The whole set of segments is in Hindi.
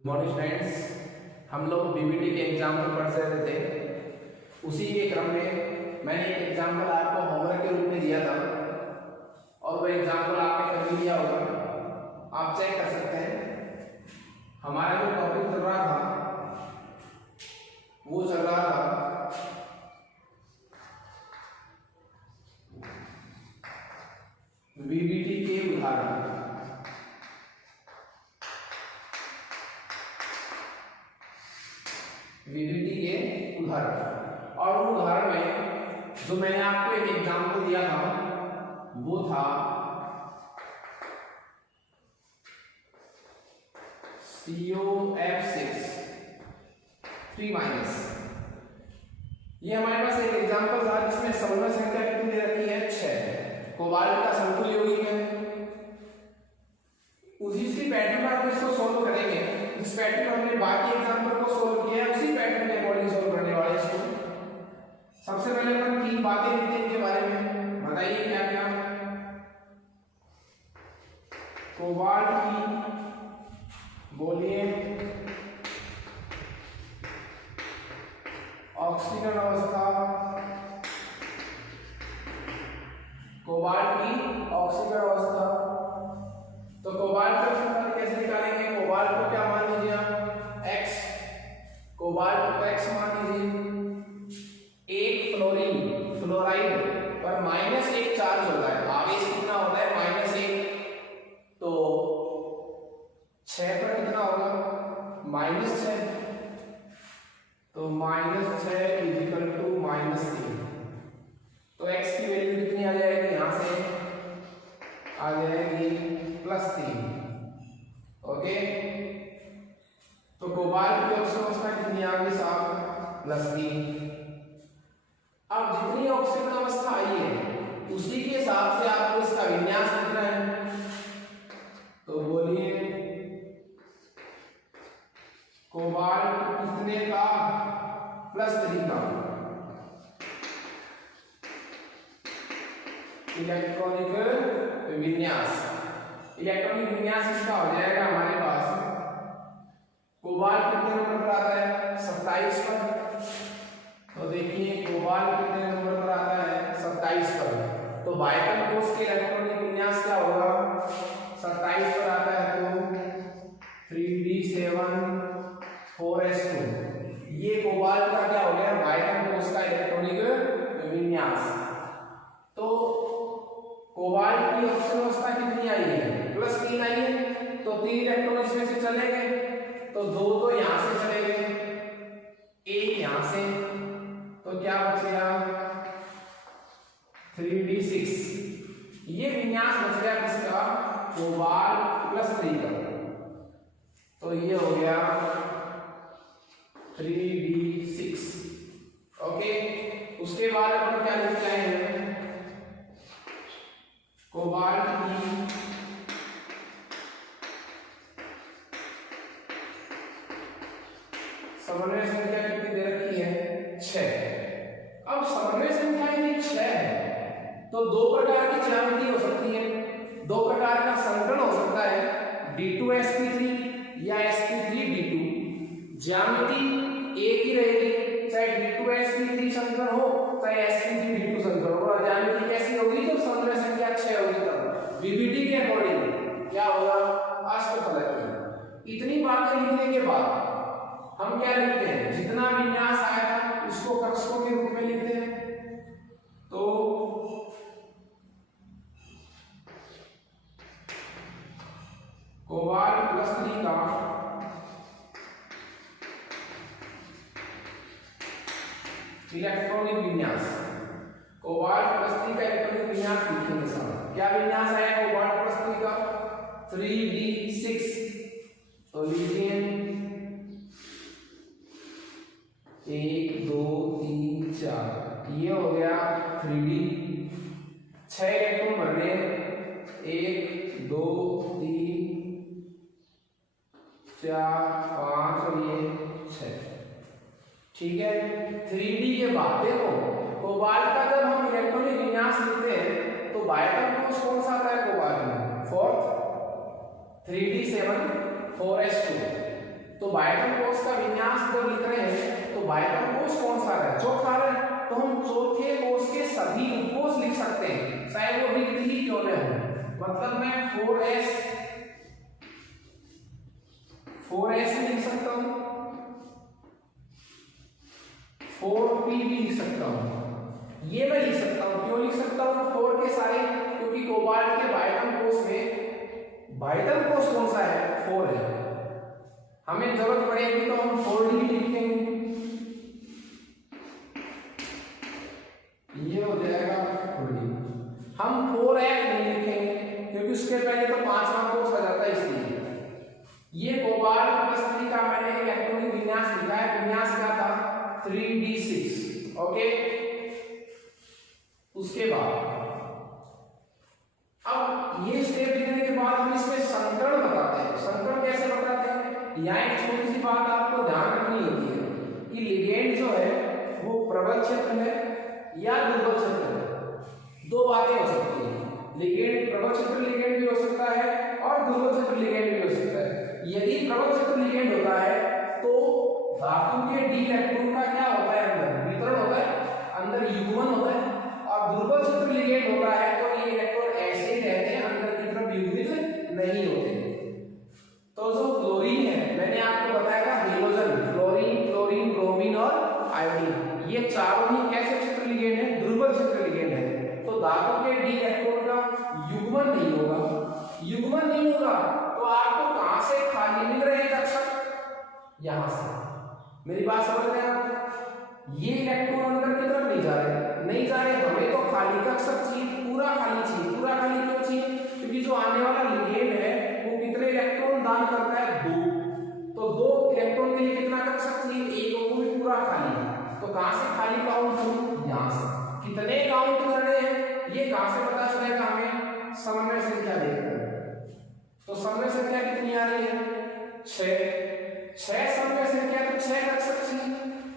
मॉर्निंग स्टूडेंट्स, हम लोग बीबीटी के एग्जाम्पल पढ़ रहे थे। उसी के क्रम में मैंने एक एग्जाम्पल आपको होमवर्क के रूप में दिया था और वो एग्जाम्पल आपने कर लिया होगा। आप चेक कर सकते हैं। हमारा जो टॉपिक चल रहा था वो चल रहा था बीबीटी के उदाहरण। बीबीटी के उदाहरण, और उन उदाहरण में जो मैंने आपको एक एग्जाम्पल दिया था वो था COF6 3-। ये हमारे पास एक एग्जाम्पल था जिसमें समन्वय संख्या कितनी दे रखी है 6, कोबाल्ट का समतुल्य यौगिक है। उसी पैटर्न पर हम इसको सोल्व करेंगे। जिस पैटर्न में हमने बाकी एग्जाम्पल को सोल्व किया है उसी पैटर्न के अकॉर्डिंग सोल्व करने वाले इसको। सबसे पहले अपन 3 बातें लिखते हैं इनके बारे में। बताइए क्या क्या। कोबाल्ट की बोलिए ऑक्सीजन अवस्था, कोबाल्ट की ऑक्सीजन अवस्था। तो कोबाल्ट का ऑक्सीजन कैसे निकालेंगे? कोबाल्ट को क्या मान लीजिए आप X, कोबाल्ट को X मान लीजिए। एक फ्लोराइड पर -1 चार्ज होता है, आवेश कितना होता है -1, तो 6 पर कितना होगा -6, तो -6 = -3। तो x की वैल्यू कितनी आ जाएगी? यहां से आ जाएगी +3। ओके, तो कोबाल्ट की ऑक्सीजन अवस्था कितनी आ गई साहब? +3। अब जितनी ऑक्सीजन अवस्था आई है उसी के हिसाब से आपको इसका विन्यास लिखना है। तो बोलिए कोबाल्ट कितने का? +3 का। इलेक्ट्रॉनिक विन्यास, इलेक्ट्रॉनिक विन्यास इसका हो जाएगा हमारे पास। कोबाल्ट कितने नंबर पर आता है? 27 पर। तो देखिए कोबाल्ट कितने नंबर पर आता है? 27 पर। तो बायटन कोष के इलेक्ट्रॉनिक विन्यास क्या होगा? 27 पर आता है तो 3d7 4s2। ये कोबाल्ट का क्या हो गया? बायटन कोष का इलेक्ट्रॉनिक विन्यास। तो कोबाल्ट की ऑक्सीजन अवस्था कितनी आई है? +3 आई है। तो 3 इलेक्ट्रॉन इसमें से चले गए, तो 2 तो यहां से चले गए, 1 यहां से, तो क्या बचेगा? 3d6। ये विन्यास बच गया किसका? कोबाल्ट +3 का। तो ये हो गया 3d6। ओके, उसके बाद अपन क्या लिख रहे हैं? कोबाल्ट की समन्वय संख्या कितनी दे रखी है? 6। अब समन्वय संख्या यदि 6 है तो 2 प्रकार की ज्यामिति हो सकती है, 2 प्रकार का संकरण हो सकता है, D2sp3 या sp3d2। ज्यामिति एक ही रहेगी, चाहे D2sp3 संकरण हो चाहे sp3d2 संकरण हो। और ज्यामिति कैसी होगी? तो समन्वय संख्या 6 होगी। तब बीबीटी के अकॉर्डिंग क्या होगा? अष्टफलक। इतनी बातें लिखने के बाद हम क्या लिखते हैं? जितना विन्यास आया था उसको कक्षकों के रूप में लिखते हैं। तो कोबाल्ट +3 का इलेक्ट्रॉनिक विन्यास, कोबाल्ट +3 का इलेक्ट्रॉनिक विन्यास लिखेंगे साहब। क्या विन्यास आया कोबाल्ट +3 का? 3d6। तो लीजिए 1 2 3 4, ये हो गया 3d। 6 इलेक्ट्रॉन भर रहे हैं, 1 2 3 4 5 और ये 6। ठीक है, 3d के बाद देखो कोबाल्ट का जब हम इलेक्ट्रॉनिक विन्यास लिखते हैं तो बायटन कोष कौन सा आता है कोबाल्ट में? 4th, 3d7 4s2। तो बाइटम कोष का विन्यास जब लिख रहे हैं तो बाइटम कोष कौन सा है, चौथा है, तो हम चौथे कोष के सभी उपकोष लिख सकते हैं, चाहे वो रिक्त ही क्यों न हो। मतलब मैं 4s लिख सकता हूं, 4p भी लिख सकता हूं। ये मैं लिख सकता हूं, क्यों लिख सकता हूं 4 के सारे, क्योंकि कोबाल्ट के बाइटम कोष में बाइटम कोष कौन सा है, 4 है। हमें जरूरत पड़ेगी तो हम 4d लिखेंगे, ये हो जाएगा 4d। हम 4f नहीं लिखेंगे क्योंकि उसके पहले तो 5वां कोष आ जाता है, इसलिए ये कोबाल्ट उपस्थिति का मैंने इलेक्ट्रॉनिक विन्यास लिखा है। विन्यास क्या था, 3d6। ओके, उसके बाद अब ये स्टेप लिखने के बाद हम इसमें संकरण बताते हैं। संकरण कैसे बताते हैं, यहाँ एक छोटी सी बात आपको ध्यान रखनी होती है कि लिगेंड जो है वो प्रबल क्षेत्र है या दुर्बल क्षेत्र है। दो बातें हो सकती है, लिगेंड प्रबल क्षेत्र लिगेंड भी हो सकता है और दुर्बल क्षेत्र लिगेंड भी हो सकता है। यदि प्रबल क्षेत्र लिगेंड होता है तो धातु के डी इलेक्ट्रॉन का क्या होता है, अंदर वितरण होता है, अंदर युग्मन होता है। और दुर्बल क्षेत्र लिगेंड होता है तो ये इलेक्ट्रॉन ऐसे ही रहते हैं, अंदर की तरफ युग्मित नहीं होते। तो जो फ्लोरीन है, मैंने आपको बताया था हेलोजन, फ्लोरीन, क्लोरीन, ब्रोमीन और आयोडीन, ये चारों ही कैसे क्षेत्र लिगेंड है, दुर्बल क्षेत्र लिगेंड है। तो धातु के डी इलेक्ट्रॉन का युग्मन नहीं होगा। युग्मन नहीं होगा तो आपको कहां से खाली मिल रहे हैं कक्षक, यहां से। मेरी बात समझ रहे हैं आप, ये इलेक्ट्रॉन अंदर की तरफ नहीं जा रहे, नहीं जा रहे, हमें तो खाली कक्षक चाहिए, पूरा खाली चाहिए। पूरा खाली क्यों चाहिए, क्योंकि जो आने वाला लिगेंड है वो कितने इलेक्ट्रॉन दान करता है, 2। तो 2 इलेक्ट्रॉन के लिए कितना कक्षक चाहिए, 1, वो भी पूरा खाली। तो कहां से खाली काउंट करूं, यहां से। कितने काउंट करने हैं ये कहां से पता चलेगा, हमें समन्वय संख्या देखकर। तो समन्वय संख्या कितनी आ रही है, 6 समन्वय संख्या, तो 6 कक्षक चाहिए।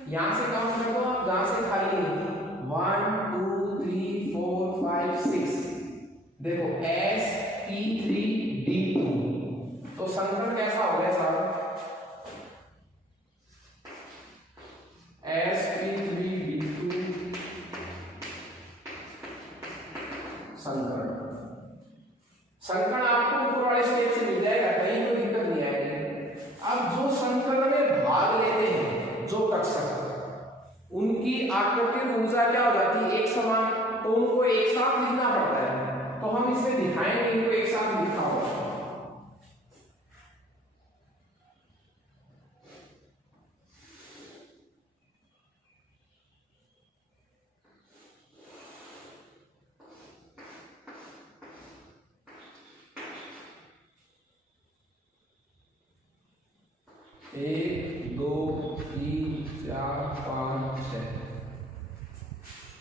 यहां से काउंट कर दो आप, जहां से खाली है, 1 2 3 4 5 6। देखो sp3d2। तो संकरण कैसा हो गया साहब, sp3d2 संकरण। संकरण आपको ऊपर वाले स्टेप से मिल जाएगा, कहीं कोई दिक्कत नहीं आएगी। अब जो संकरण में भाग लेते हैं जो कक्षक, उनकी आकृति ऊर्जा क्या हो जाती है, एक समान। तो उनको एक साथ लिखना पड़ता है, तो हम इसे दिखाएंगे, इनको एक साथ लिखा होगा। एक, दो, तीन, चार, पाँच, छह।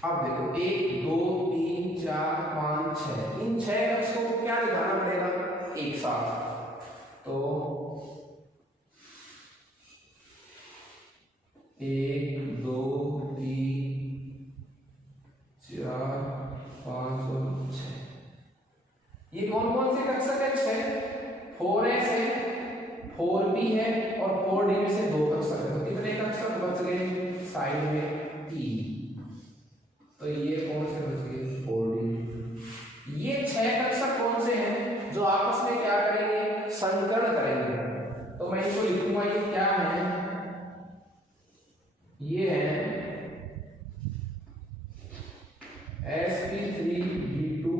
अब देखो 1 2 3 4 5 6, इन 6 कक्षकों को क्या लिखाना पड़ेगा, एक साथ। तो 1 2 3 4 5 और 6। ये कौन कौन से कक्षक है, 6। 4s है, 4p है और 4d में से 2 कक्षक है। तो कितने कक्षक बच गए साइड में, 3। तो ये कौन से बच गए, 4d। ये 6 कक्षक कौन से हैं जो आपस में क्या करेंगे, संकरण करेंगे। तो मैं इनको लिखूंगा, ये क्या है, ये है sp3d2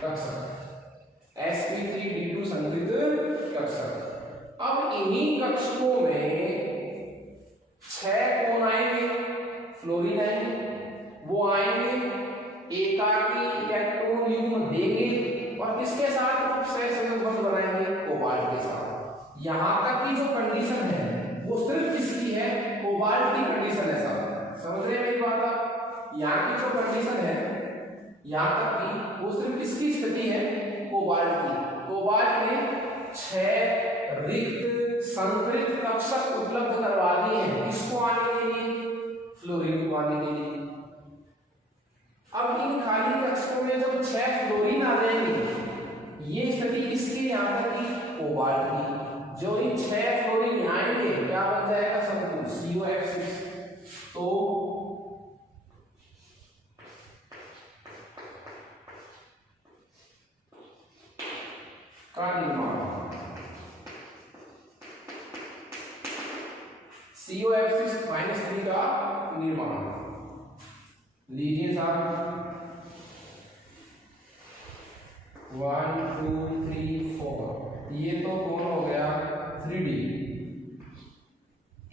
कक्षक, sp3d2 संकरित कक्षक। अब इन्हीं कक्षकों में 6 कौन आएंगे, फ्लोरीन आएंगे, वो आएंगे एकाकी इलेक्ट्रॉन युग्म देंगे और किसके साथ सहसंबंध बनाएंगे, कोबाल्ट के साथ। यहां तक की जो कंडीशन है वो सिर्फ किसकी है, कोबाल्ट की कंडीशन है साहब, समझ रहे हैं मेरी बात। यहाँ की जो कंडीशन है यहां तक की, वो सिर्फ किसकी स्थिति है, कोबाल्ट की। कोबाल्ट ने 6 रिक्त संकरित कक्षक उपलब्ध करवा दिए हैं, किसको आने के लिए, फ्लोरीन को आने के लिए। अब इन खाली कक्षकों में जब 6 फ्लोरीन आ जाएंगे का निर्माण, COF6-3 का निर्माण। लीजिए साहब 1 2 3 4, ये तो कौन हो गया 3D,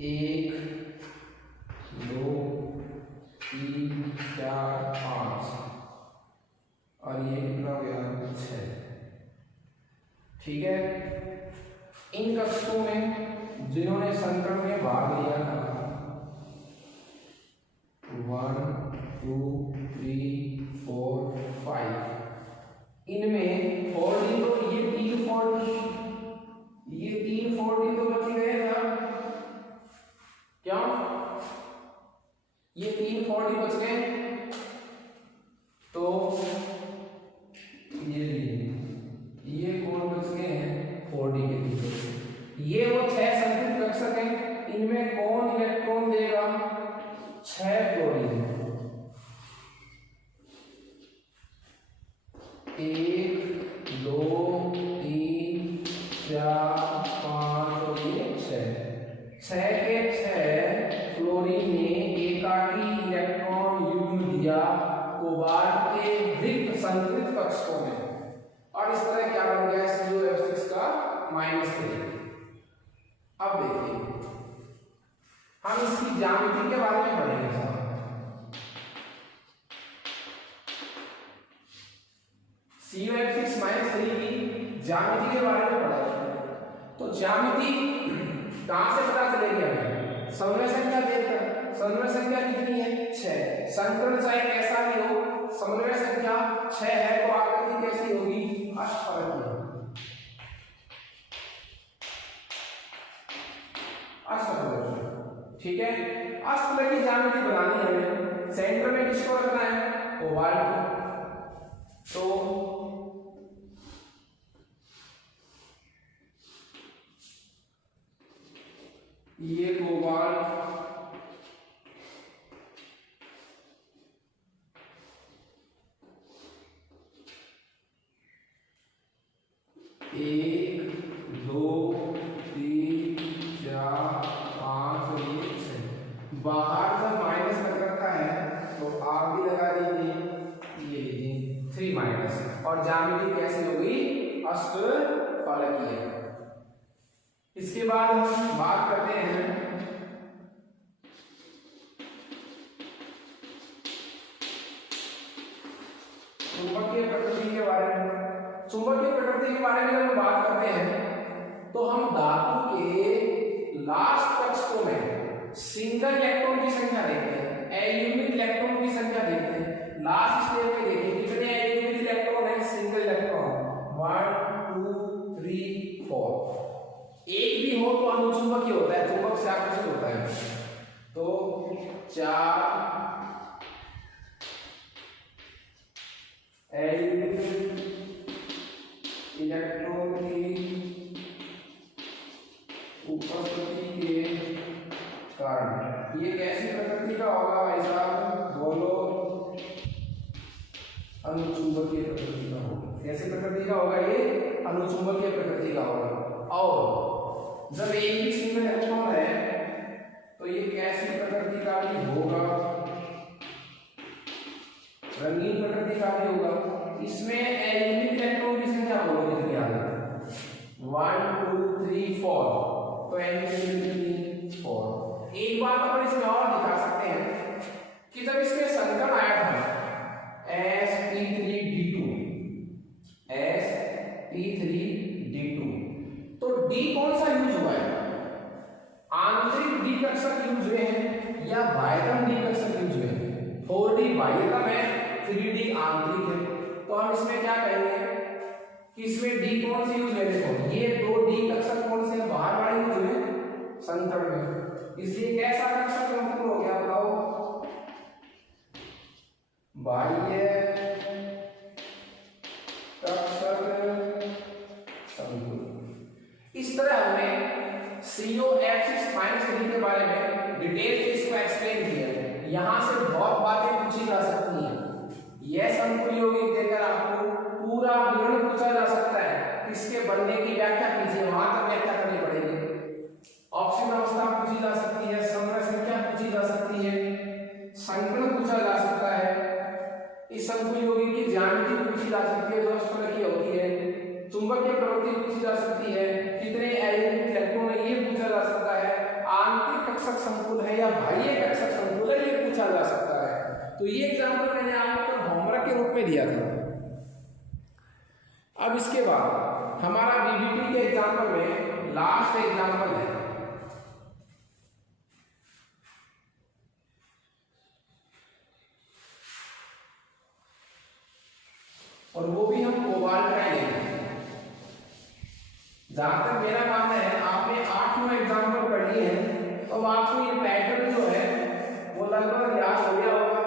1 2 3 4 5 और ये कितना हो गया 6। ठीक है, इन कक्षों में जिन्होंने संकट में भाग लिया था 1 2 3 4 5, इनमें 4D तो ये 3 4D तो बच गए ना, क्या ये 3 4D बच गए, तो ये कौन बच गए हैं 4D के पीछे। ये वो 6 संतुलित कक्षक हैं, इनमें कौन इलेक्ट्रॉन देगा 6 क्लोरीन, 1 2 3 4 5 और ये 6 के 6 क्लोरीन ने एकाकी इलेक्ट्रॉन युग्म दिया कोबाल्ट के रिक्त संतुलित कक्षकों में, और इस तरह क्या बन गया COF6 का -3। अब देखिए हम इसकी ज्यामिति के बारे में पढ़ेंगे साहब। COF6-3 की ज्यामिति के बारे में पढ़ेंगे। तो ज्यामिति कहां से पता चलेगी हमें, समन्वय संख्या देखकर। समन्वय संख्या कितनी है 6, संकर्ण चाहे कैसा भी हो, समन्वय संख्या 6 है तो आकृति कैसी होगी अष्टफलकीय। ठीक है, अष्टफलकीय ज्यामिति बनानी है हमें। सेंटर में किसको रखना है कोबाल्ट, तो ये कोबाल्ट एक 2 3 4 5 और ये 6। बाहर जब माइनस लग रखा है तो आप भी लगा दीजिए, ये लीजिए 3 माइनस, और ज्यामिति कैसी होगी अष्टफलकीय। इसके बाद हम बात करते हैं चुंबकीय प्रकृति के बारे में। चुंबकीय प्रकृति के बारे में जब हम बात करते हैं तो हम धातु के लास्ट कक्षकों में सिंगल इलेक्ट्रॉन की संख्या देखते हैं, अयुग्मित इलेक्ट्रॉन की संख्या देखते हैं। लास्ट स्टेप में देखिए कितने अयुग्मित इलेक्ट्रॉन है, सिंगल इलेक्ट्रॉन 1 2 3 4। एक भी हो तो अनुचुंबकीय होता है, चुंबक से आकर्षित होता है। तो 4 इलेक्ट्रॉन की उपस्थिति के कारण ये कैसी प्रकृति का होगा भाई साहब, बोलो अनुचुंबकीय प्रकृति का होगा। कैसी प्रकृति का होगा ये, अनुचुंबकीय प्रकृति का होगा। और जब एक भी सिंगल इलेक्ट्रॉन है तो ये कैसी प्रकृति का भी होगा, रंगीन प्रकृति का भी होगा। इसमें अयुग्मित इलेक्ट्रॉन की संख्या बोलो कितनी आ गई 1 2 3 4, तो अयुग्मित 4। एक बात अपन इसमें और दिखा सकते हैं कि जब इसमें संकरण आया था sp3d2, तो d कौन सा यूज हुआ है, आंतरिक d कक्षक यूज हुए हैं या बाह्यतम d कक्षक यूज हुए हैं। 4d बाह्यतम है, 3d आंतरिक है। तो हम इसमें क्या कहेंगे कि इसमें d कौन से यूज हुए, देखो ये 2d कक्षक कौन से बाहर वाले यूज हुए संकरण में, इसलिए कैसा कक्षक संकुल हो गया बताओ, बाह्य कक्षक संकुल। इस तरह हमने COF6-3 के बारे में डिटेल से इसको एक्सप्लेन किया। यहां से बहुत बातें पूछी जा सकती हैं। यह संकुल यौगिक देकर आपको पूरा विवरण पूछा जा सकता है, इसके बनने की व्याख्या कीजिए, वहां तक व्याख्या करनी पड़ेगी। ऑक्सीजन अवस्था पूछी जा सकती है, समय संख्या पूछी जा सकती है, संकलन पूछा जा सकता है, इस संकुल यौगिक की ज्यामिति पूछी जा सकती है जो इस तरह की होती है, चुंबकीय प्रवृत्ति पूछी जा सकती है, कितने इलेक्ट्रॉन है ये पूछा जा सकता है, आंतरिक कक्षक संकुल है या बाह्य कक्षक संकुल है ये पूछा जा सकता है। तो ये एग्जाम्पल मैंने आपको होमवर्क के रूप में दिया था। अब इसके बाद हमारा बीबीटी के एग्जाम्पल में लास्ट एग्जाम्पल है, और वो भी हम कोबाल्ट का लेंगे। जहां तक मेरा मानना है आपने 8-9 एग्जाम्पल पढ़ लिए हैं, तो आपको ये पैटर्न जो है वो लगभग याद हो गया होगा।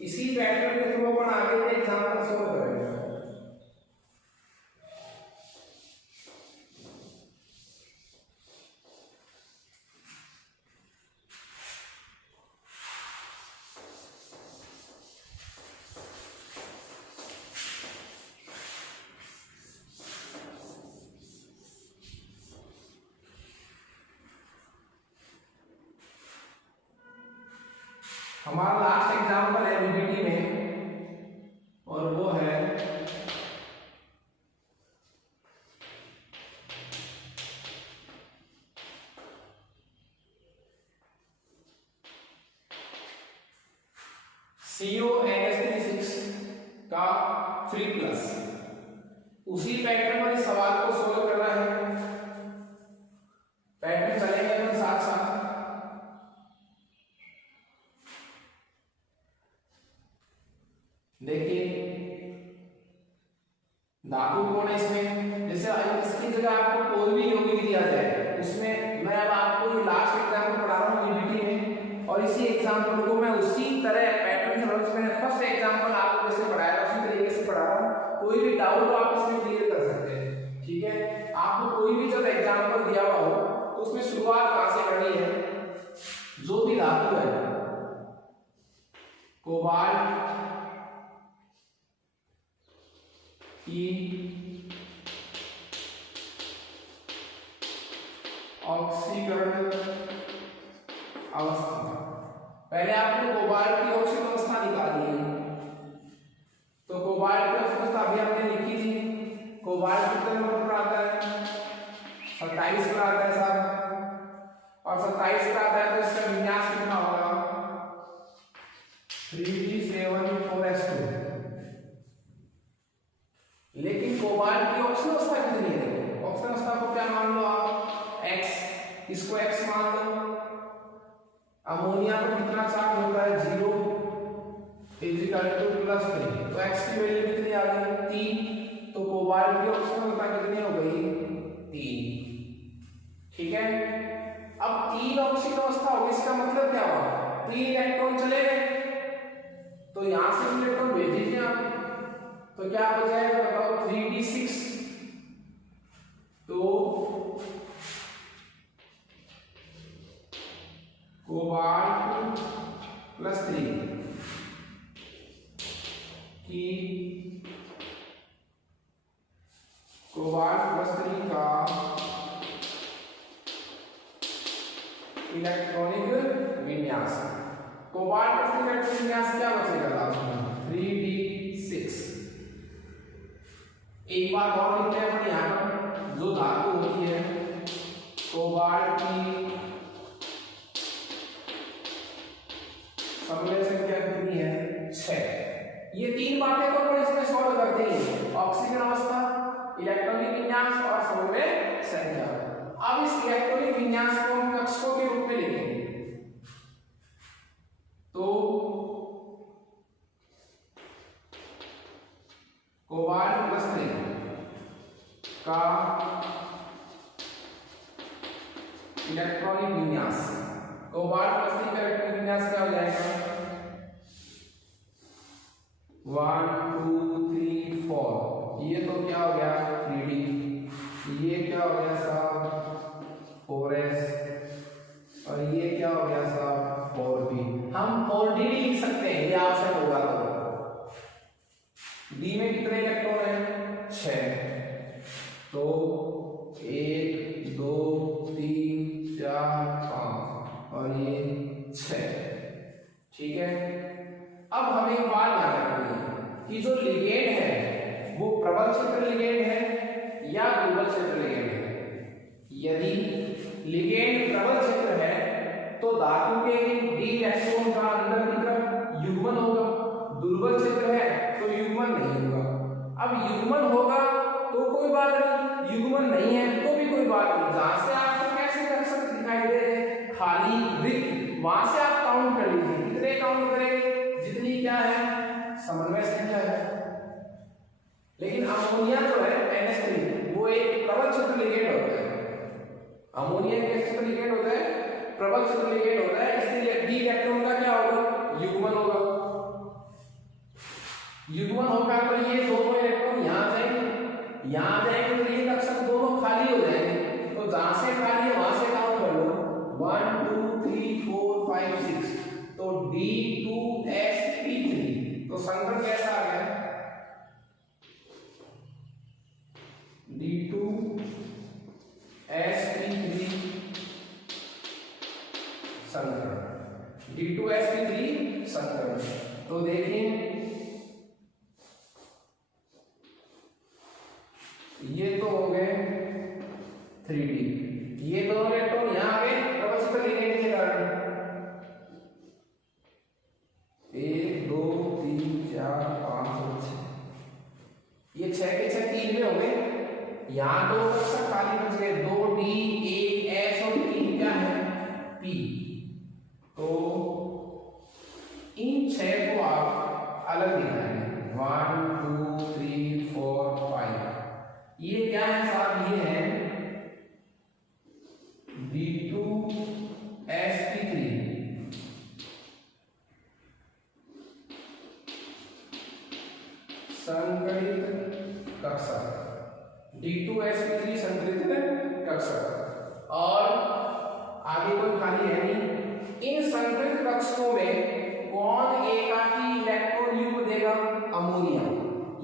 इसी पैटर्न के थ्रू अपन आगे के एग्जाम्पल सॉल्व करेंगे। हमारा लास्ट एग्जाम्पल है बीबीटी में, और वो है CONH36 का 3+। उसी पैटर्न पर इस सवाल को सोल्व करना है। पैटर्न चलेंगे तो साथ साथ। देखिए धातु कौन है इसमें, जैसे इसकी जगह आपको कोई भी यौगिक दिया जाए उसमें, मैं अब आपको ये लास्ट एग्जाम्पल पढ़ा रहा हूँ बीबीटी में, और इसी एग्जाम्पल को मैं उसी तरह पैटर्न से मैंने फर्स्ट एग्जाम्पल आपको जैसे पढ़ाया था उसी तरीके से पढ़ा रहा हूँ। कोई भी डाउट आप इसमें क्लियर कर सकते हैं, ठीक है। आपको कोई भी जब एग्जाम्पल दिया हुआ हो तो उसमें शुरुआत कहां से करनी है। जो भी धातु है, कोबाल्ट की ऑक्सीकरण अवस्था, पहले आपको कोबाल्ट की ऑक्सीकरण अवस्था निकालनी है। तो कोबाल्ट की अवस्था अभी हमने लिखी थी। कोबाल्ट कितने नंबर पर आता है, 27 पर आता है साहब, और 27 पर आता है तो इसका विन्यास कितना होगा, 3D7 4s2। लेकिन कोबाल्ट की ऑक्सीजन अवस्था कितनी है, ऑक्सीजन अवस्था को क्या मान लो आप, x, इसको x मान लो। अमोनिया को कितना चार्ज होता है, 0 = +3, तो x की वैल्यू कितनी आ गई, 3। तो कोबाल्ट की ऑक्सीजन अवस्था कितनी हो गई, 3, ठीक है। अब 3 ऑक्सीजन अवस्था हो गई, इसका मतलब क्या हुआ, 3 इलेक्ट्रॉन चले गए, तो यहां से इलेक्ट्रॉन भेज दीजिए आप, तो क्या हो जाएगा बताओ, 3d6। तो कोबाल्ट +3 की कोबाल्ट +3 का इलेक्ट्रॉनिक विन्यास, कोबाल्ट +3 इलेक्ट्रॉनिक विन्यास क्या बचेगा लास्ट में, 3d6। एक बार और लिखते हैं, यहाँ पर जो धातु होती है कोबाल्ट की समूह संख्या कितनी है, 6। ये 3 बातें तो हम इसमें सॉल्व करते हैं, ऑक्सीजन अवस्था, इलेक्ट्रॉनिक विन्यास और समूह संख्या। अब इस इलेक्ट्रॉनिक विन्यास को हम कक्षकों के रूप में लिखेंगे। तो कोबाल्ट +3 का इलेक्ट्रॉनिक विन्यास, कोबाल्ट +3 का इलेक्ट्रॉनिक विन्यास क्या हो जाएगा, 1 2 3 4। ये तो क्या हो गया, 3d, ये क्या हो गया साहब, 4s, और ये क्या हो गया साहब, 4b। हम 4d भी लिख सकते हैं, ये आवश्यक होगा तो। d में कितने इलेक्ट्रॉन है, 6। धातु के डी इलेक्ट्रॉन का अंदर की तरफ युग्मन होगा, दुर्बल क्षेत्र है तो युग्मन नहीं होगा। अब युग्मन होगा तो कोई बात नहीं, युग्मन नहीं है तो भी कोई बात नहीं। जहां से आपको कैसे कक्षक दिखाई दे रहे हैं खाली रिक्त, वहां से आप काउंट कर लीजिए। कितने काउंट करेंगे? जितनी क्या है समन्वय संख्या है। लेकिन अमोनिया जो है NH3 वो एक प्रबल क्षेत्र लिगेंड होता है। अमोनिया के क्षेत्र लिगेंड होता है, प्रबल क्षेत्र लिगेंड होता है, इसलिए डी इलेक्ट्रॉन का क्या होगा? युग्मन होगा। युग्मन होगा तो ये दोनों इलेक्ट्रॉन यहां जाएंगे, यहां जाएंगे तो ये कक्षक दोनों खाली हो जाएंगे। तो जहां से खाली है वहां से काउंट कर लो 1 2 3 4 5 6, तो D2sp3। तो संकरण कैसा आ गया? D2sp3 संकरण, D2sp3 संकरण। तो देखिए ये तो हो गए 3D, ये दोनों इलेक्ट्रॉन यहां आ गए प्रबल क्षेत्र लिगेंड के कारण। 1 2 3 4 5 6, ये 6 के 6 3 में हो गए। यहां दो कक्षक खाली बच गए, 2D 1 S और 3 क्या है P। तो इन 6 को आप अलग दिखाएंगे 1 2 3 4 5। ये क्या है साहब? ये है D2sp3 संकरित कक्षक, D2sp3 संकरित कक्षक। और आगे कोई खाली है नहीं। इन संकरित कक्षकों में कौन एकाकी इलेक्ट्रॉन युग्म देगा? अमोनिया।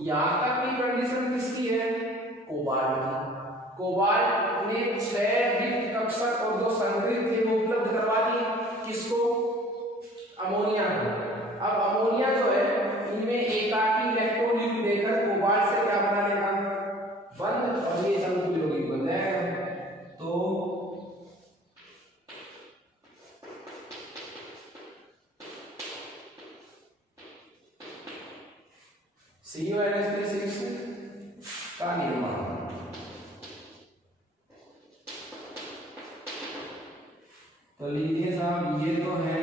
यहां तक की कंडीशन किसकी है? कोबाल्ट की। कोबाल्ट ने 6 रिक्त कक्षक और 2 संकरित थे वो उपलब्ध करवा दिए। किसको? अमोनिया को। अब अमोनिया जो है इनमें एकाकी इलेक्ट्रॉन युग्म देकर कोबाल्ट से क्या बना लेगा? बंद, और ये समतुल्य यौगिक बन जाएगा। तो CuNH3 का निर्माण। तो लीजिए साहब ये तो है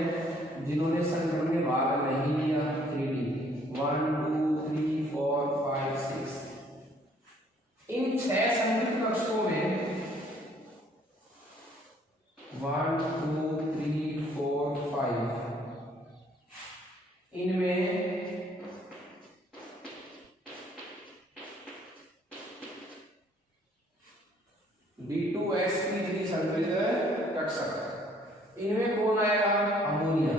जिन्होंने संकरण में भाग नहीं लिया 3D 1 2 3 4 5 6। इन 6 संकरित कक्षकों में 1 2 3 4 5 इनमें D2sp3 संकरित कक्षक। इनमें कौन आएगा? अमोनिया।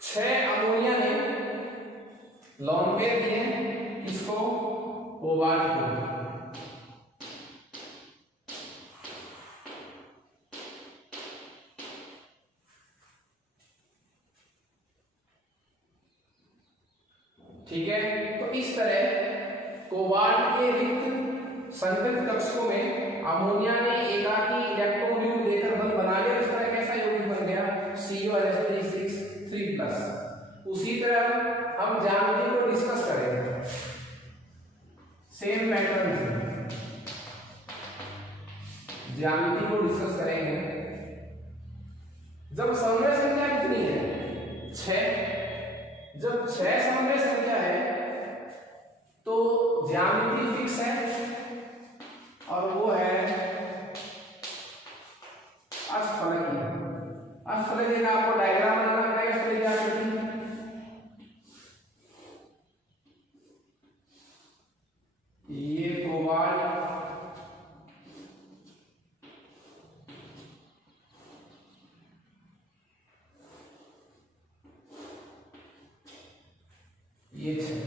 छह अमोनिया ने लॉन पेयर दिए किसको? कोबाल्ट को। ठीक है, तो इस तरह कोबाल्ट के रिक्त संकरित कक्षकों में अमोनिया ने एकाकी इलेक्ट्रॉन युग्म देकर बंध बना लिया। इस तरह कैसा यौगिक बन गया? CuNH3 3+। उसी तरह हम ज्यामिति को डिस्कस करेंगे सेम पैटर्न से, ज्यामिति को डिस्कस करेंगे। जब समन्वय संख्या कितनी है? 6। जब 6 समन्वय संख्या है तो ज्यामिति फिक्स है और वो है अष्टफलकी। अष्टफलकी का आपको डायग्राम बनाना पड़ेगा। अष्टफलकी ज्यामिति ये कोबाल्ट ये 6।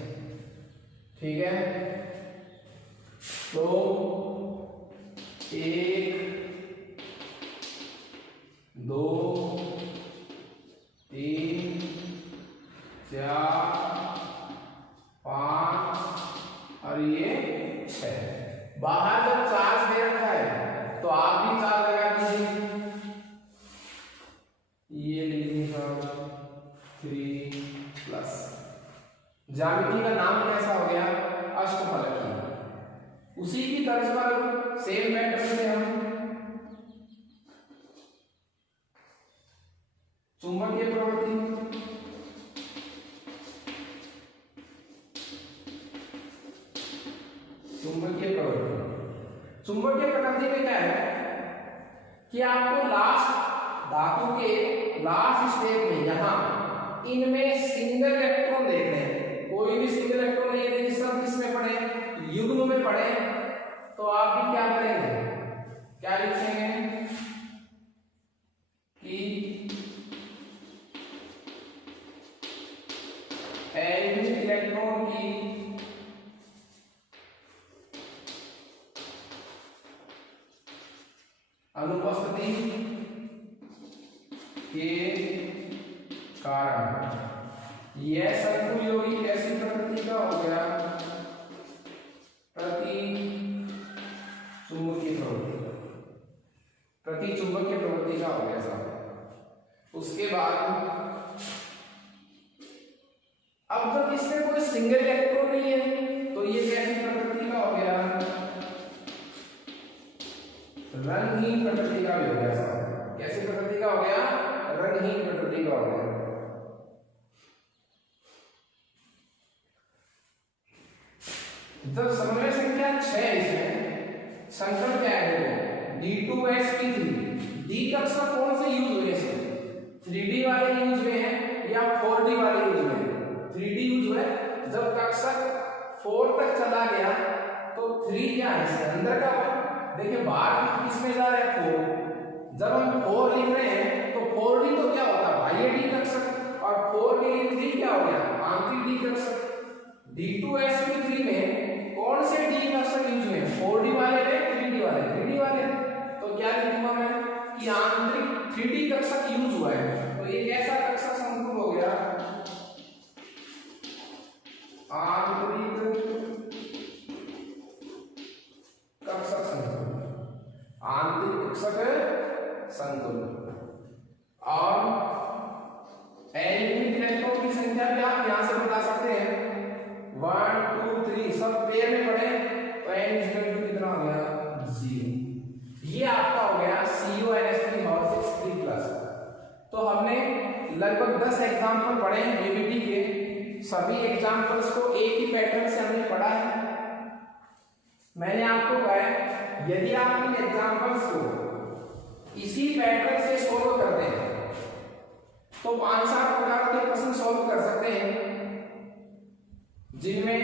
ठीक है, तो 1 2 3 4 की तर्ज पर सेम पैटर्न से हम चुंबकीय प्रवृत्ति, चुंबकीय प्रकृति में क्या है कि आपको लास्ट धातु के लास्ट स्टेप में यहां इनमें सिंगल इलेक्ट्रॉन देखने हैं। कोई भी सिंगल इलेक्ट्रॉन नहीं है, सब किसमें पड़े, युग्म में पड़े। तो आप भी क्या करेंगे, क्या लिखेंगे कि एटॉमिक इलेक्ट्रॉन की अनुपस्थिति के कारण यह संकुल यौगिक कैसी प्रकृति का हो गया, प्रति चुंबकीय प्रवृत्ति का हो गया साहब। उसके बाद अब जब इसमें कोई सिंगल इलेक्ट्रॉन नहीं है तो ये कैसी प्रकृति का हो गया, रंगहीन प्रकृति का भी हो गया साहब। कैसी प्रकृति का हो गया, रंगहीन प्रकृति का हो गया। जब समन्वय संख्या 6 इसमें संकल्प क्या है, देखो D2sp3, D कक्षक कौन से यूज हुए इसमें, 3D वाले यूज हुए हैं या 4D वाले यूज हुए हैं, 3D यूज हुए। जब कक्षक 4 तक चला गया तो 3 क्या है इसके अंदर का है, देखिए बाहर किसमें जा रहा है 4। जब हम 4 लिख रहे हैं तो 4D तो क्या होता है, बाह्य D कक्षक, और 4 के लिए 3 क्या हो गया, आंतरिक D कक्षक। D2sp3 में कौन से D कक्षक यूज हुए, 4D वाले थे, 3D वाले, 3D वाले। तो क्या लिखूंगा मैं कि आंतरिक 3D कक्षक यूज हुआ है। तो ये कैसा कक्षक संकुल हो गया, आंतरिक कक्षक संकुल, आंतरिक कक्षक संकुल। और एटॉमिक इलेक्ट्रॉन की संख्या भी आप यहां से बता सकते हैं, 1 2 3 सब पेयर में पड़े तो n कितना हो गया, 0। ये आपका हो गया CuNH3 तो हमने लगभग 10 एग्जाम्पल पढ़े हैं बीबीटी के। सभी एग्जाम्पल्स को एक ही पैटर्न से हमने पढ़ा है। मैंने आपको कहा है यदि आप इन एग्जाम्पल्स को इसी पैटर्न से सोल्व करते हैं तो 5-7 प्रकार के प्रश्न सोल्व कर सकते हैं, जिनमें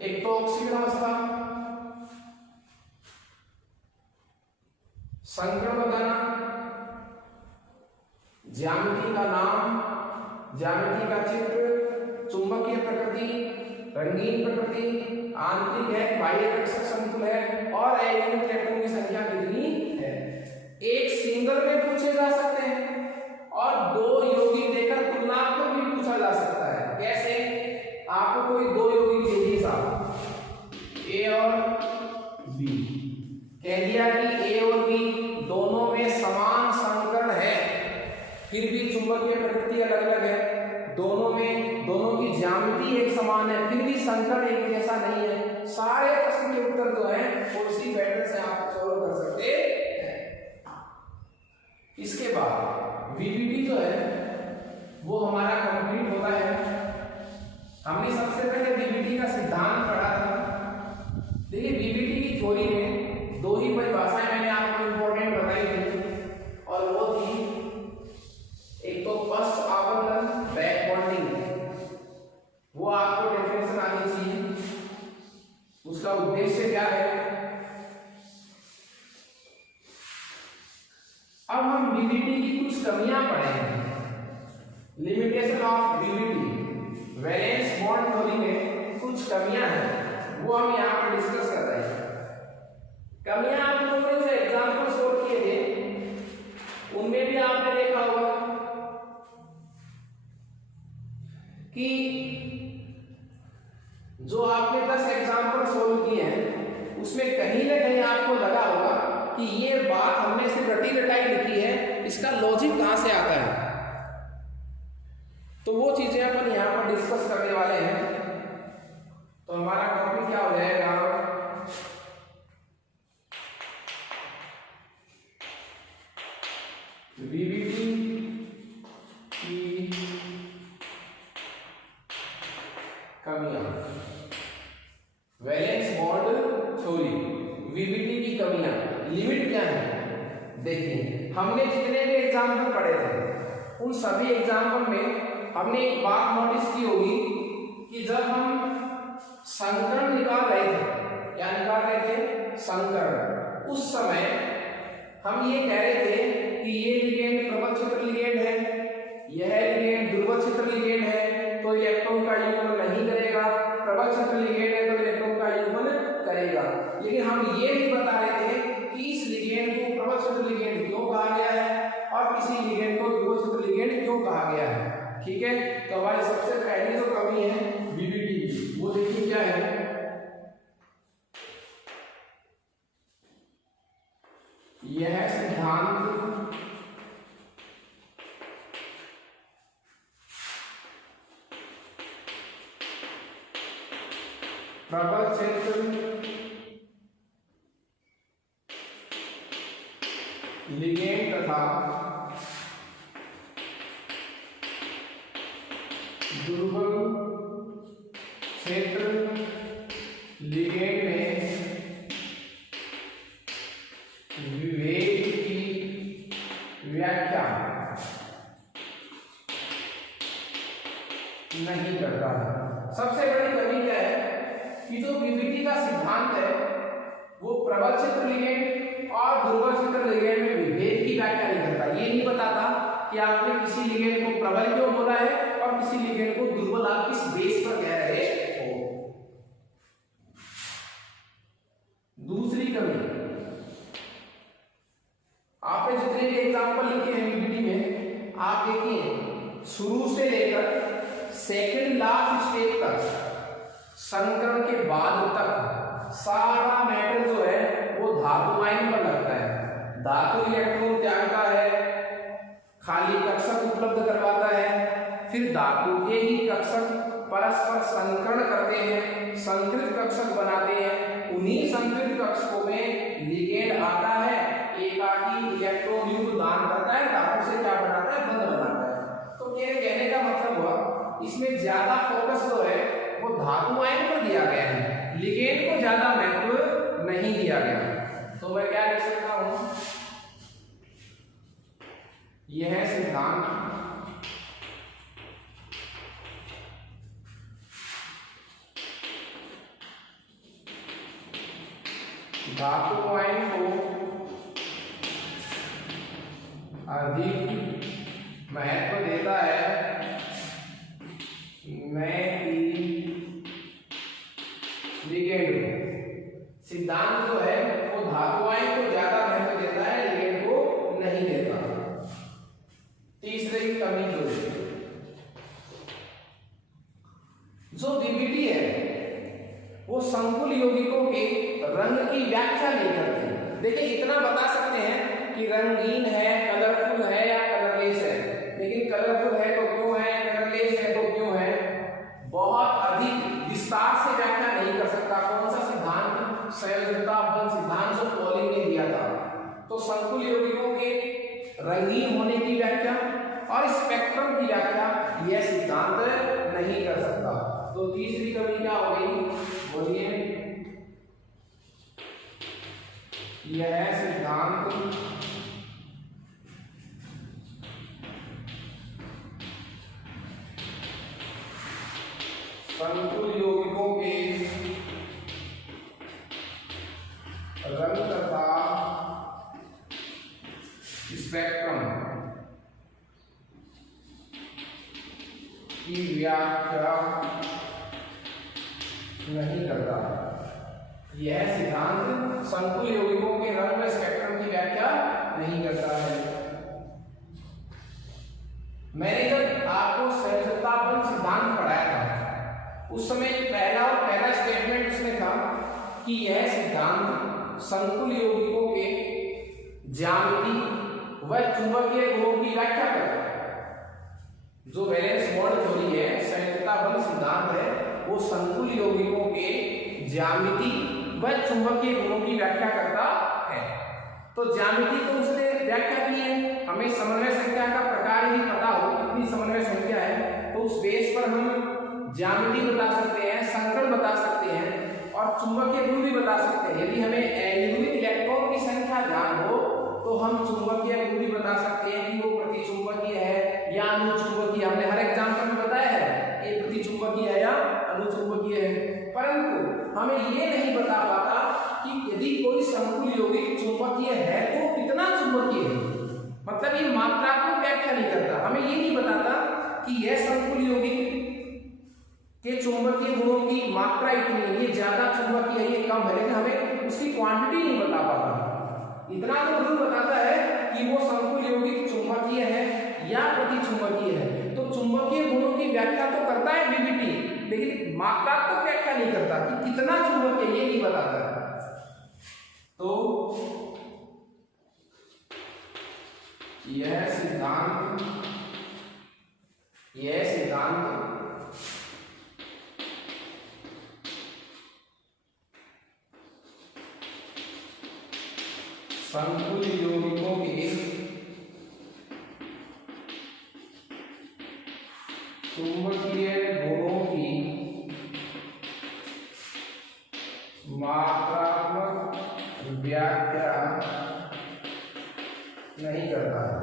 एक तो ऑक्सीजन अवस्था, संक्रमण बताना, ज्यामिति का नाम, ज्यामिति का चित्र, चुंबकीय प्रकृति, रंगीन प्रकृति, आंतरिक है, बाह्य कक्षक संकुल है, और एटॉमिक इलेक्ट्रॉन की संख्या कितनी है। एक सिंगल में पूछे जा सकते हैं और 2 यौगिक देकर तुलनात्मक भी पूछा जा सकता है। कैसे, आपको कोई 2 यौगिक दे दिए साहब, ए और बी, कह दिया कि ए और बी दोनों में समान संकरण है, फिर भी चुंबकीय प्रकृति अलग अलग है, दोनों की ज्यामिति एक समान है, फिर भी संकरण एक जैसा नहीं है। सारे प्रश्न के उत्तर जो है वो इसी पैटर्न से आप सोल्व कर सकते हैं। इसके बाद वीबीटी जो है वो हमारा कंप्लीट होता है। हमने सबसे पहले वीबीटी का सिद्धांत पढ़ा था। देखिए वीबीटी की थ्योरी में 2 ही परिभाषाएं मैंने आपको इंपॉर्टेंट बताई थी, और वो थी एक तो फर्स्ट आवर्तन, बैक बॉन्डिंग, वो आपको डेफिनेशन आनी चाहिए, उसका उद्देश्य क्या है। अब हम वीबीटी की कुछ कमियां पढ़ेंगे। Limitation of VBT, valence bond theory में कुछ कमियां हैं, वो हम यहां पर डिस्कस कर रहे हैं। कमियां आप लोगों ने जो एग्जाम्पल सोल्व किए थे उनमें भी आपने देखा होगा कि जो आपने 10 एग्जाम्पल सोल्व किए हैं उसमें कहीं ना कहीं आपको लगा होगा कि ये बात हमने सिर्फ रटी रटाई लिखी है, इसका लॉजिक कहां से आता है। तो वो चीजें अपन यहां पर डिस्कस करने वाले हैं। तो हमारा टॉपिक क्या हो जाएगा, वीबीटी की कमियां, वैलेंस बॉन्ड थ्योरी, वीबीटी की कमियां, लिमिट क्या है? देखिए हमने जितने भी एग्जाम्पल पढ़े थे उन सभी एग्जाम्पल में हमने एक बात नोटिस की होगी कि जब हम संकरण निकाल रहे थे, क्या निकाल रहे थे? संकरण। उस समय हम ये कह रहे थे कि ये लिगेंड प्रबल क्षेत्र लिगेंड है, यह लिगेंड दुर्बल क्षेत्र लिगेंड है, तो इलेक्ट्रॉन का युग्मन नहीं करेगा, प्रबल क्षेत्र लिगेंड है तो इलेक्ट्रॉन का युग्मन करेगा। लेकिन हम ये भी बता रहे थे कि इस लिगेंड को प्रबल क्षेत्र लिगेंड क्यों कहा गया है और किसी लिगेंड को दुर्बल क्षेत्र लिगेंड क्यों कहा गया है। ठीक है, तो हमारी सबसे पहली जो कमी है वीबीटी की, वो देखिए क्या है। यह सिद्धांत प्रबल क्षेत्र लिगेंड तथा दुर्बल क्षेत्र लिगेंड में विभेद की व्याख्या नहीं करता है। सबसे बड़ी कमी क्या है कि जो वीबीटी का सिद्धांत है वो प्रबल क्षेत्र लिगेंड और दुर्बल क्षेत्र लिगेंड में विभेद की व्याख्या नहीं करता। ये नहीं बताता कि आपने किसी लिगेंड को प्रबल क्यों बोला है और किसी लिगेंड को दुर्बल आप किस बेस पर कह रहे हो। दूसरी कमी, आपने जितने भी एग्जांपल लिखे हैं वीबीटी में, आप देखिए शुरू से लेकर सेकंड लास्ट स्टेज तक, संकरण के बाद तक सारा मैटर जो है वो धातु आयन पर लगता है। धातु इलेक्ट्रॉन त्यागता है, खाली कक्षक उपलब्ध करवाता है, फिर धातु के ही कक्षक परस्पर संकरण करते हैं, संकृत कक्षक बनाते हैं, उन्हीं संकृत कक्षकों में लिगेंड आता है, एकाकी इलेक्ट्रॉन युग्म दान करता है, धातु से क्या बनाता है? बंध बनाता है। तो मेरे कहने का मतलब हुआ इसमें ज्यादा फोकस जो है वो धातु आयन पर दिया गया है, लिगेंड को ज्यादा महत्व नहीं दिया गया। तो मैं क्या लिख सकता हूं? यह सिद्धांत धातु आयन को अधिक महत्व देता है लिगेंड को। सिद्धांत जो है वो धातु आयन को ज्यादा महत्व देता है, लिगेंड को नहीं देता। तीसरे की कमी जो वीबीटी है वो संकुल यौगिकों के रंग की व्याख्या नहीं करते। देखिए इतना बता सकते हैं कि रंगीन है, कलरफुल है या कलरलेस है, लेकिन कलरफुल है तो क्यों है, कलरलेस है तो क्यों है, बहुत अधिक विस्तार से व्याख्या नहीं कर सकता। कौन सा सिद्धांत? संयोजकता बल सिद्धांत जो पॉली ने दिया था। तो संकुल यौगिकों के रंगीन होने की व्याख्या और स्पेक्ट्रम की व्याख्या यह सिद्धांत नहीं कर सकता। तो तीसरी कमी क्या हो गई? बोलिए। यह सिद्धांत संकुल यौगिकों के रंग तथा स्पेक्ट्रम की व्याख्या नहीं करता। यह सिद्धांत संकुल यौगिकों के रंग व स्पेक्ट्रम की व्याख्या नहीं करता है। मैंने जब आपको संयोजकता बल सिद्धांत पढ़ाया था उस समय पहला स्टेटमेंट उसमें था कि यह सिद्धांत संकुल यौगिकों के ज्यामिति व चुंबकीय गुणों की व्याख्या करता है। जो वैलेंस बॉन्ड थ्योरी है, संयोजकता बल सिद्धांत है, वो संकुल यौगिकों के ज्यामिति व चुंबकीय गुणों की व्याख्या करता है। तो ज्यामिति तो उसने व्याख्या की है, हमें समझ और चुंबकीय गुण भी बता सकते हैं। यदि हमें यूनिट इलेक्ट्रॉन की संख्या ज्ञात हो तो हम चुंबकीय गुण भी बता सकते हैं कि वो प्रतिचुंबकीय है या अनुचुंबकीय। हमने हर एग्जाम्पल में बताया है ये प्रतिचुंबकीय है या अनुचुंबकीय है, परंतु हमें ये नहीं बता पाता कि यदि कोई संकुल यौगिक चुंबकीय है तो कितना चुंबकीय है। मतलब ये मात्रात्मक व्याख्या नहीं करता, हमें ये नहीं बताता कि यह संकुल यौगिक के चुंबकीय गुणों की मात्रा इतनी है, ये ज्यादा चुंबकीय है, ये कम है, लेकिन हमें उसकी क्वांटिटी नहीं बता पाता। इतना तो जरूर बताता है कि वो संकुल यौगिक चुंबकीय है या प्रतिचुंबकीय है। तो चुंबकीय गुणों की व्याख्या तो करता है बीबीटी, लेकिन मात्रात्मक व्याख्या नहीं करता कि कितना चुंबकीय, ये नहीं बताता है। तो यह सिद्धांत संकुल यौगिकों के चुंबकीय गुणों की मात्रात्मक व्याख्या नहीं करता है।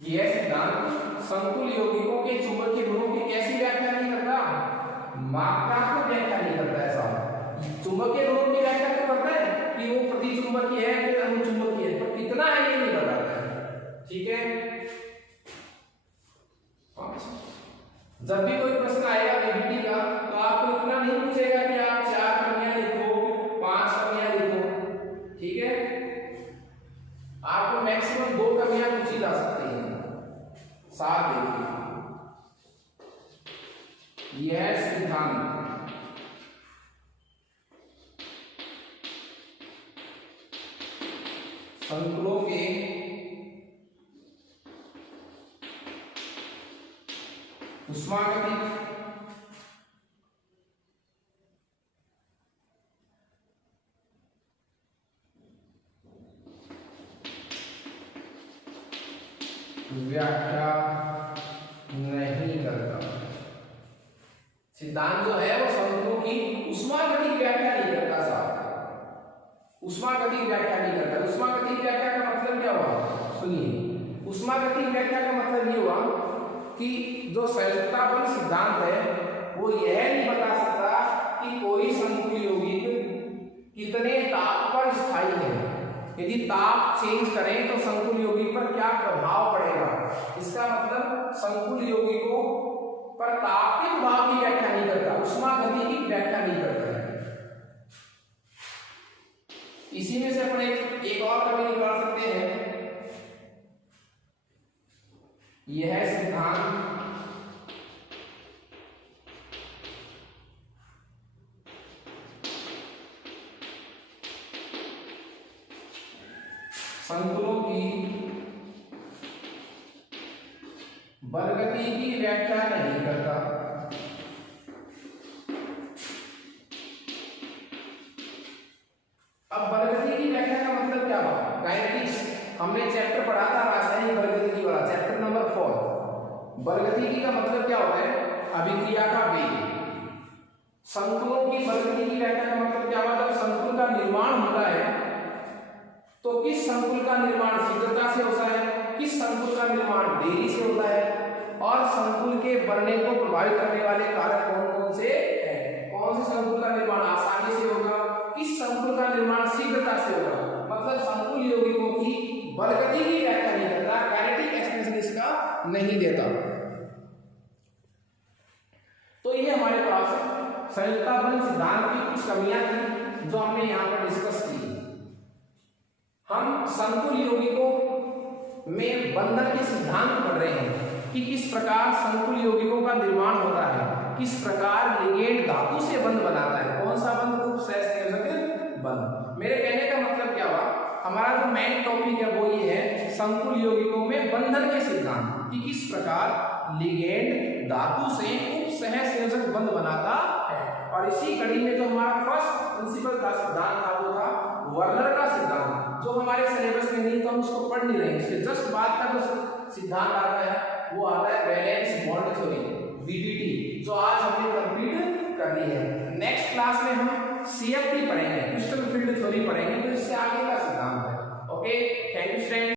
यह सिद्धांत संकुल यौगिकों के चुंबकीय गुणों की कैसी व्याख्या नहीं करता? मात्रात्मक व्याख्या नहीं करता है साहब। चुंबकीय गुणों की व्याख्या तो करता है कि वो प्रतिचुंबकीय है कि अनुचुंबकीय है, पर कितना है ये नहीं बताता है। ठीक है, जब भी कोई प्रश्न आएगा बीबीटी का तो आपको इतना नहीं पूछेगा कि आप 4 कमियां लिखो, 5 कमियां लिखो। ठीक है, आपको मैक्सिमम 2 कमियां पूछी जा सकती हैं। साथ देखिए, यह सिद्धांत संकुलों के उष्मागतिक व्याख्या नहीं करता। सिद्धांत जो है वो संकुलों की उष्मागतिक व्याख्या नहीं करता साहब, उष्मागतिक व्याख्या नहीं करता। उष्मागतिक व्याख्या का मतलब क्या हुआ? सुनिए, उष्मागतिक व्याख्या का मतलब ये हुआ कि जो संयोजकता बल सिद्धांत है वो यह नहीं बता सकता कि कोई संकुल यौगिक कितने ताप पर स्थायी है। यदि ताप चेंज करें तो संकुल यौगिक पर क्या प्रभाव पड़ेगा। इसका मतलब संकुल यौगिकों पर ताप के प्रभाव की व्याख्या नहीं करता, उष्मागति की व्याख्या नहीं करता है। इसी में से अपने एक और कमी निकाल सकते हैं। यह सिद्धांत संकुलों की बलगति की व्याख्या नहीं करता। अब बलगति की व्याख्या का मतलब क्या हुआ? काइनेटिक्स हमने चैप्टर पढ़ा था रासायनिक बलगति वाला, चैप्टर नंबर 4। बलगति का मतलब क्या होता है? अभिक्रिया का वेग। संकुलों की बलगति की व्याख्या का मतलब क्या हुआ? जब संकुल का निर्माण होता है तो किस संकुल का निर्माण शीघ्रता से होता है, किस संकुल का निर्माण देरी से होता है, और संकुल के बनने को प्रभावित करने वाले कारक कौन कौन से हैं। कौन से संकुल का निर्माण आसानी से होगा, किस संकुल का निर्माण शीघ्रता से होगा। मतलब संकुल यौगिकों की बलगति की व्याख्या नहीं करता, काइनेटिक एक्सप्रेशन इसका नहीं देता। तो ये हमारे पास संयोजकता बल सिद्धांत की कुछ कमियां थी जो हमने यहाँ पर डिस्कस की। हम संकुल यौगिकों में बंधन के सिद्धांत पढ़ रहे हैं कि किस प्रकार संकुल यौगिकों का निर्माण होता है, किस प्रकार लिगेंड धातु से बंध बनाता है। कौन सा बंध? रूप सहसंयोजक बंध। मेरे कहने का मतलब क्या हुआ? हमारा जो मेन टॉपिक है वो ये है संकुल यौगिकों में बंधन के सिद्धांत कि किस प्रकार लिगेंड धातु से उप सहसंयोजक बंध बनाता है। और इसी कड़ी में जो हमारा फर्स्ट प्रिंसिपल का सिद्धांत था वो था वर्नर का सिद्धांत, जो हमारे सिलेबस में नहीं तो हम उसको पढ़ नहीं रहे। इसके जस्ट बाद का जो सिद्धांत आता है वो आता है वैलेंस बॉन्ड थ्योरी, वीबीटी, जो आज हमने कंप्लीट कर कर ली है। नेक्स्ट क्लास में हम CFT पढ़ेंगे, क्रिस्टल फील्ड थ्योरी पढ़ेंगे।